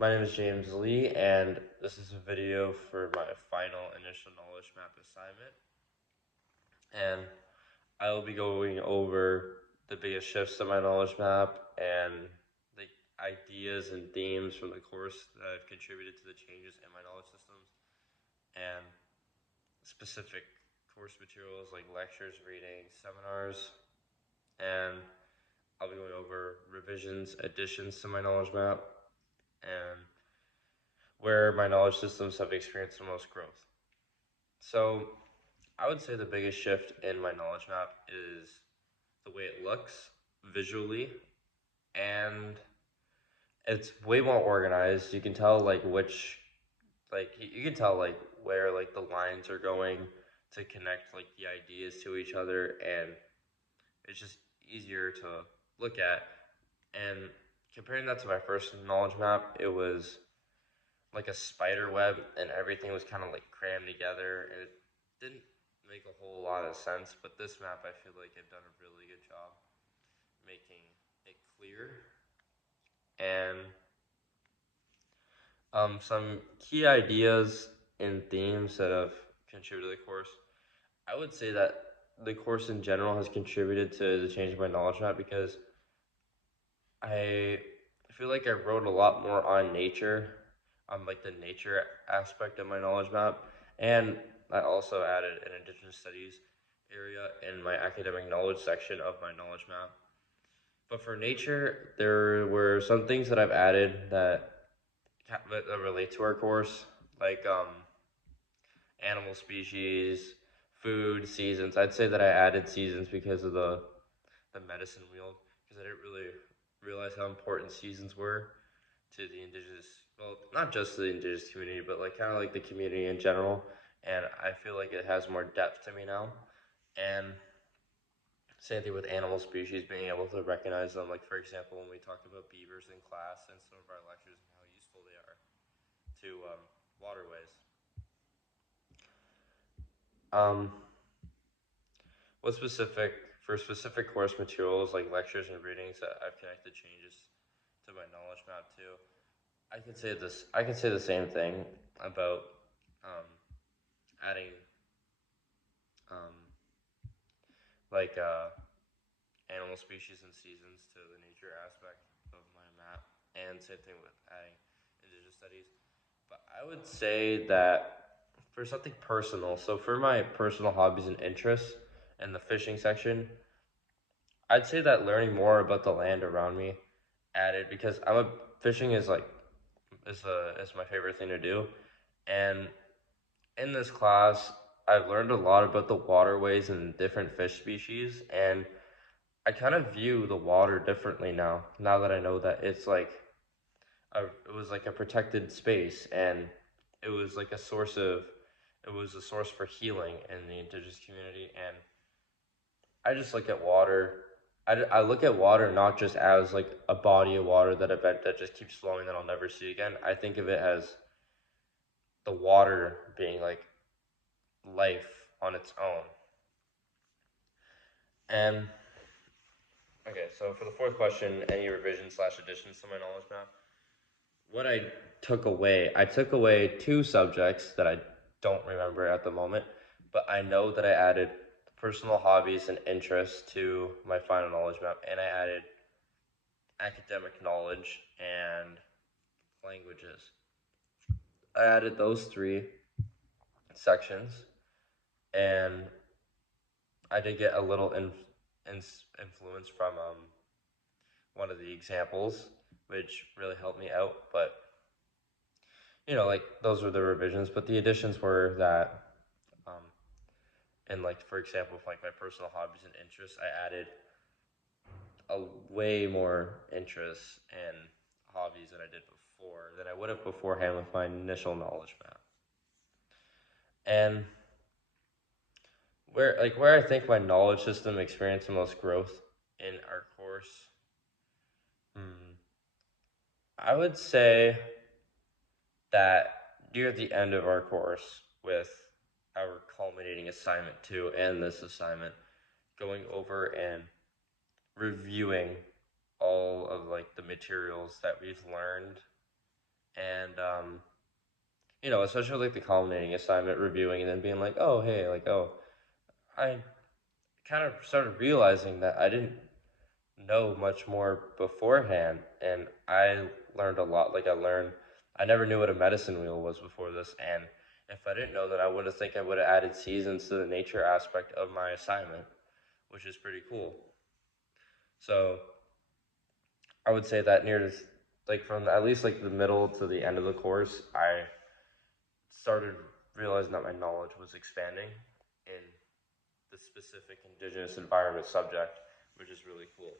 My name is James Lee, and this is a video for my final initial knowledge map assignment. And I will be going over the biggest shifts in my knowledge map and the ideas and themes from the course that have contributed to the changes in my knowledge systems, and specific course materials like lectures, readings, seminars, and I'll be going over revisions, additions to my knowledge map, and where my knowledge systems have experienced the most growth. So I would say the biggest shift in my knowledge map is the way it looks visually, and it's way more organized. You can tell you can tell where like the lines are going to connect like the ideas to each other, and it's just easier to look at. And comparing that to my first knowledge map, it was like a spider web, and everything was kind of like crammed together, and it didn't make a whole lot of sense. But this map, I feel like I've done a really good job making it clear. And some key ideas and themes that have contributed to the course. I would say that the course in general has contributed to the change of my knowledge map because I feel like I wrote a lot more on nature, on like the nature aspect of my knowledge map, and I also added an indigenous studies area in my academic knowledge section of my knowledge map. But for nature, there were some things that I've added that relate to our course, like animal species, food, seasons. I'd say that I added seasons because of the medicine wheel, because I didn't really realize how important seasons were to the indigenous, well, not just to the indigenous community, but like kind of like the community in general. And I feel like it has more depth to me now. And same thing with animal species, being able to recognize them. Like, for example, when we talked about beavers in class and some of our lectures and how useful they are to waterways. Um, what specific, for specific course materials like lectures and readings that I've connected changes to my knowledge map too. I can say the same thing about um, adding um, like animal species and seasons to the nature aspect of my map, and same thing with adding indigenous studies. But I would say that for something personal, so for my personal hobbies and interests in the fishing section, I'd say that learning more about the land around me added, because fishing is like is my favorite thing to do, and in this class I've learned a lot about the waterways and different fish species, and I kind of view the water differently now. Now that I know that it was like a protected space, and it was like it was a source for healing in the indigenous community. And I just look at water. I look at water not just as like a body of water that I bet that just keeps flowing that I'll never see again. I think of it as the water being like life on its own. And okay, so for the fourth question, any revision slash additions to my knowledge map? What I took away two subjects that I don't remember at the moment, but I know that I added personal hobbies and interests to my final knowledge map, and I added academic knowledge and languages. I added those three sections, and I did get a little influence from one of the examples, which really helped me out. But like those were the revisions, but the additions were that, um, and like for example, with like my personal hobbies and interests, I added a way more interests and hobbies than I did before, than I would have beforehand with my initial knowledge map. And where I think my knowledge system experienced the most growth in our course, hmm, I would say that near the end of our course, with our culminating assignment two and this assignment, going over and reviewing all of like the materials that we've learned And especially like the culminating assignment, reviewing, and then being like, oh hey, like oh, I kind of started realizing that I didn't know much more beforehand, and I learned a lot. I never knew what a medicine wheel was before this, and if I didn't know that, I would have added seasons to the nature aspect of my assignment, which is pretty cool. So I would say that like from at least like the middle to the end of the course, I started realizing that my knowledge was expanding in the specific indigenous environment subject, which is really cool.